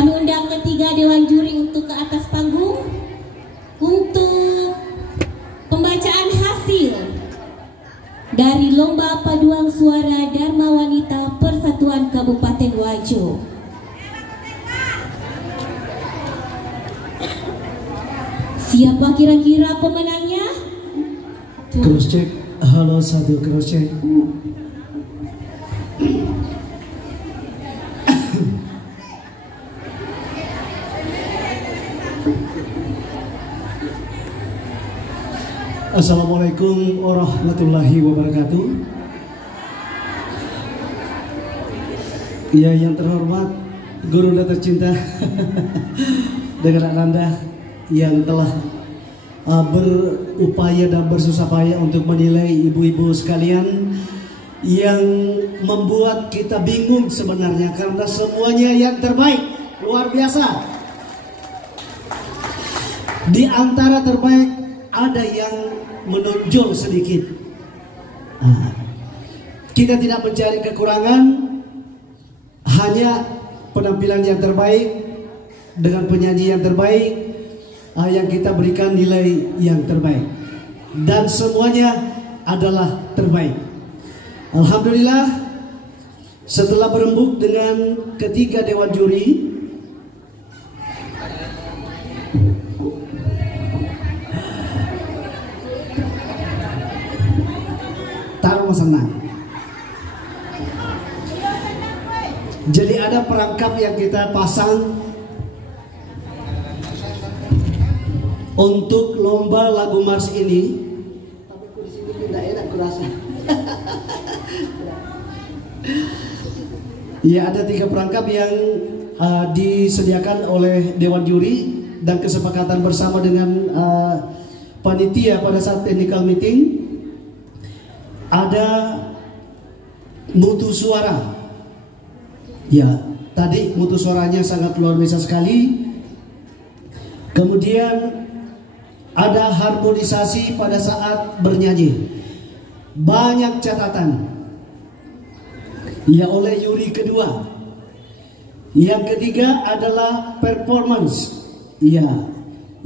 Kami undang ketiga dewan juri untuk ke atas panggung untuk pembacaan hasil dari Lomba Paduan Suara Dharma Wanita Persatuan Kabupaten Wajo. Siapa kira-kira pemenangnya? Cross check, halo satu cross check. Assalamualaikum warahmatullahi wabarakatuh. Ya, yang terhormat guru dan tercinta dengan Anda yang telah berupaya dan bersusah payah untuk menilai ibu-ibu sekalian, yang membuat kita bingung sebenarnya karena semuanya yang terbaik, luar biasa. Di antara terbaik ada yang menonjol sedikit. Kita tidak mencari kekurangan, hanya penampilan yang terbaik dengan penyanyi yang terbaik yang kita berikan nilai yang terbaik, dan semuanya adalah terbaik. Alhamdulillah, setelah berembuk dengan ketiga dewan juri, taruh senang. Jadi ada perangkap yang kita pasang untuk lomba lagu mars ini. Tapi aku di sini tidak enak kurasa. Ya, ada 3 perangkap yang disediakan oleh dewan juri dan kesepakatan bersama dengan panitia pada saat technical meeting. Ada mutu suara. Ya, tadi mutu suaranya sangat luar biasa sekali. Kemudian ada harmonisasi pada saat bernyanyi. Banyak catatan ya oleh juri kedua. Yang ketiga adalah performance. Ya,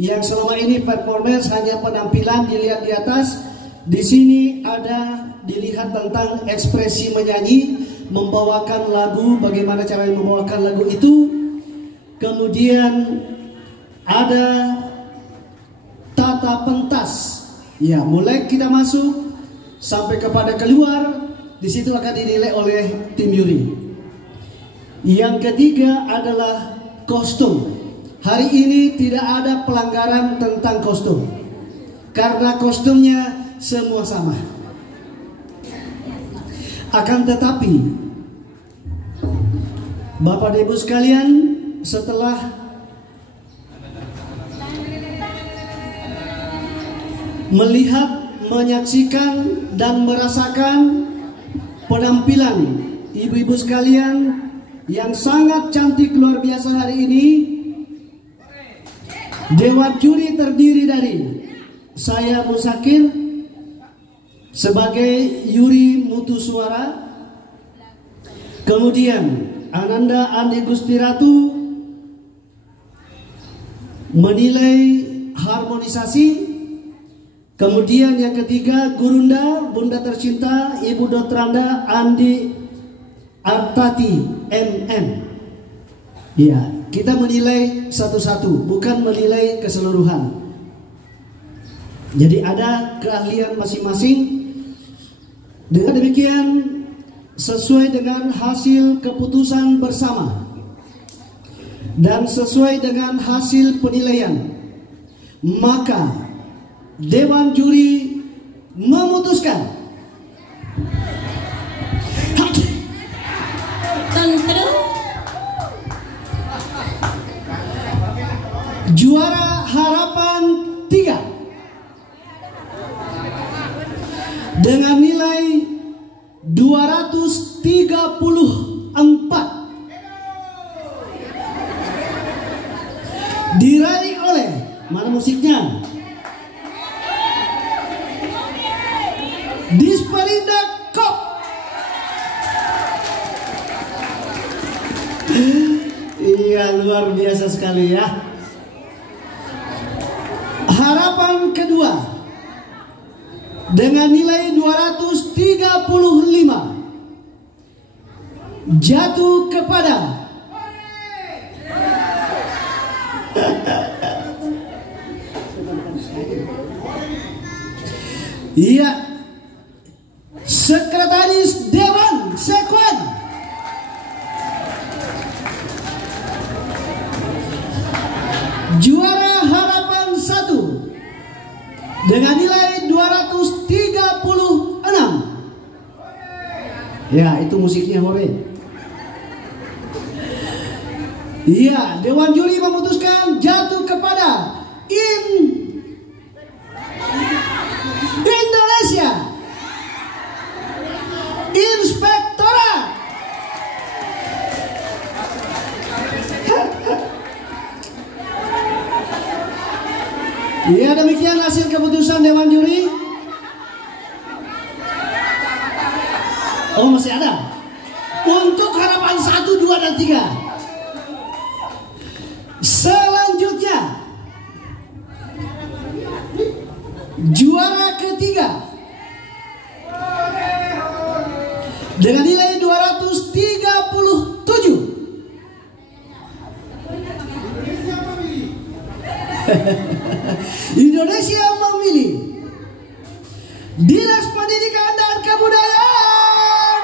yang selama ini performance hanya penampilan dilihat di atas. Di sini ada dilihat tentang ekspresi menyanyi, membawakan lagu, bagaimana cara membawakan lagu itu. Kemudian ada tata pentas. Ya, mulai kita masuk sampai kepada keluar, di situ akan dinilai oleh tim juri. Yang ketiga adalah kostum. Hari ini tidak ada pelanggaran tentang kostum, karena kostumnya semua sama. Akan tetapi, Bapak dan Ibu sekalian, setelah melihat, menyaksikan, dan merasakan penampilan ibu-ibu sekalian yang sangat cantik luar biasa hari ini, dewan juri terdiri dari saya Musakir sebagai juri mutu suara, kemudian Ananda Andi Gusti Ratu menilai harmonisasi, kemudian yang ketiga Gurunda, Bunda tercinta Ibu Dotranda Andi Artati MM. Ya, kita menilai satu-satu, bukan menilai keseluruhan. Jadi ada keahlian masing-masing. Dengan demikian, sesuai dengan hasil keputusan bersama dan sesuai dengan hasil penilaian, maka dewan juri memutuskan juara harapan 3 dengan nilai 234 diraih oleh, mana musiknya, Disperinda Kop. Iya, luar biasa sekali ya. Harapan kedua dengan nilai 235 jatuh kepada iya, Sekretaris Dewan Sekuan juara harapan 1 dengan nilai 236. Ya, itu musiknya hore. Iya, Dewan Juri memutuskan jatuh kepada Indonesia Inspektorat. Ya, demikian hasil keputusan Dewan Juri. Oh, masih ada. Untuk harapan 1, 2, dan 3. Selanjutnya juara ketiga dengan nilai 237. Indonesia memilih Dinas Pendidikan dan Kebudayaan.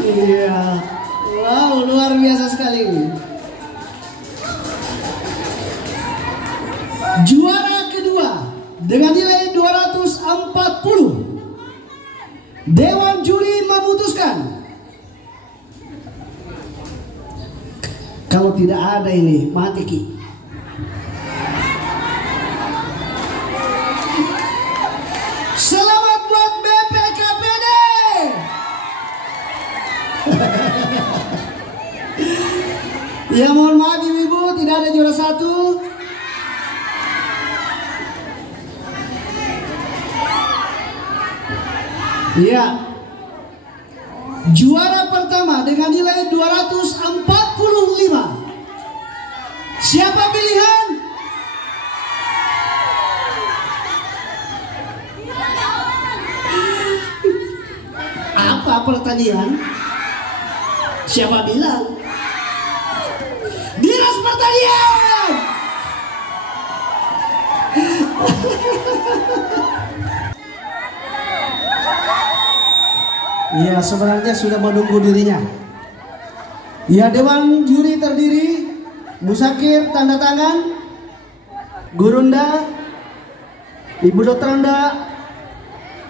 Iya, wow, luar biasa sekali. Juara kedua dengan nilai 240. Dewan Juri memutuskan kalau tidak ada ini mati Ki. Selamat buat BPKPD. Ya, mohon maaf ibu-ibu, tidak ada juara 1. Ya, juara pertama dengan nilai 245. Siapa pilihan? Apa pertanian? Siapa bilang? Dinas Pertanian. Iya, sebenarnya sudah menunggu dirinya. Ya, Dewan Juri terdiri Musakir tanda tangan, Gurunda, Ibu Dotranda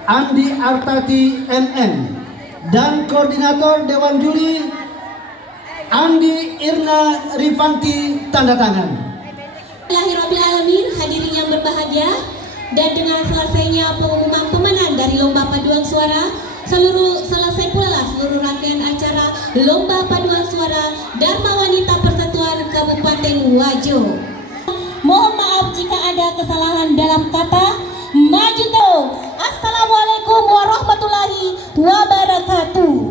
Andi Artati MM, dan Koordinator Dewan Juri Andi Irna Rifanti tanda tangan. Bismillahirrahmanirrahim, hadirin yang berbahagia, dan dengan selesainya pengumuman pemenang dari lomba paduan suara, selesai pula seluruh rangkaian acara lomba paduan suara Dharma Wanita Persatuan Kabupaten Wajo. Mohon maaf jika ada kesalahan dalam kata. Maju. Assalamualaikum warahmatullahi wabarakatuh.